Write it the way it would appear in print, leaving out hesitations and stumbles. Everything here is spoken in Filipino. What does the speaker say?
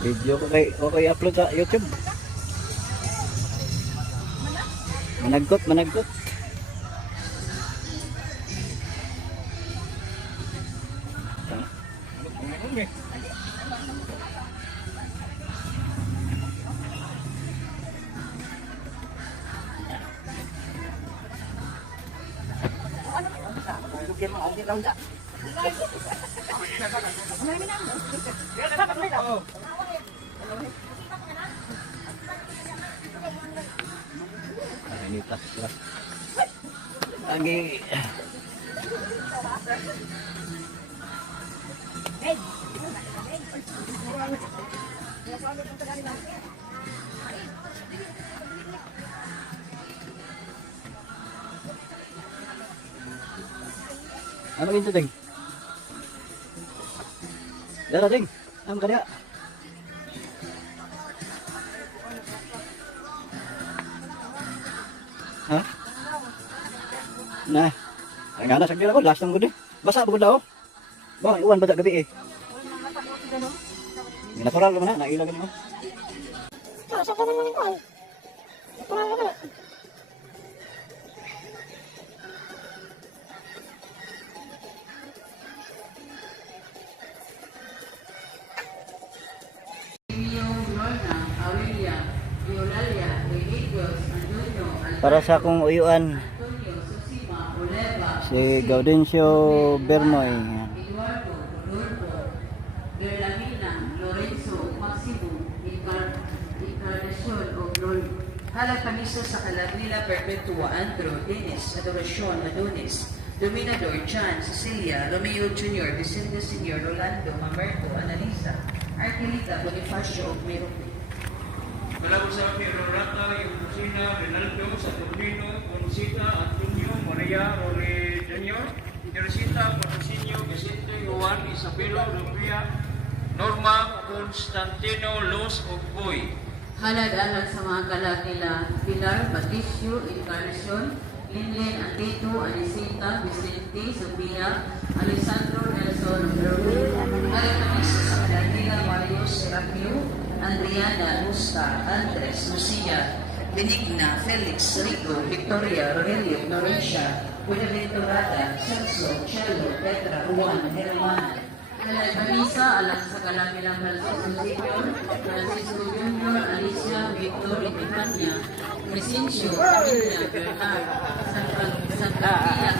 Video ko kay upload sa YouTube. Managot, managot. Lagi. Ano itu, Ding? Dara, Ding. Am kada. Ha? Nah. Ay nga na sagdi ako, last time ko din. Basa bugod daw. Ba, iwan ba gabi eh. Natural naman na, nailag naman. Sa ka naman ko. Natural ka. Para sa akong uyuan si Gaudencio Bermoy. Eduardo, Rodolfo, Gerlamina, Lorenzo, Maximo, Encarnacion, Ognol. Halag pamiso sa Calabila, Perpetua, Andro, Dennis, Adoracion, Adonis, Dominador, John, Cecilia, Romeo Jr., Vicente Sr., Rolando, Mamerto, Annalisa, Arquelita, Bonifacio, Merope. Mula po sa Pirorata, yung Kusina, Rinaldo, Saturnino, Conchita, Antonio, Maria, Rore Jr., Teresita, Patrocinio, Vicente, Juan, Isabelo, Rubia, Norma, Constantino, Luz, Ogboy. Halad-alad sa mga kalakila, Pilar, Patricio, Encarnacion, Linlen, Antito, Alicita, Vicente, Sofia, Alessandro, Nelson, Erwin, halad pamiso sa kalakila, Mario, Serapio, Andriana, Lusta, Andres, Lucia, Benigna, Felix, Rico, Victoria, Aurelio, Florencia, Buenaventurada, Celso, Cello, Petra, Juan, Hermana. Alisa, alang sa kalamilang Francisco Jr., Alicia, Victor, Epifania, Crescencio, Camilla, Bernard, Santa Pia,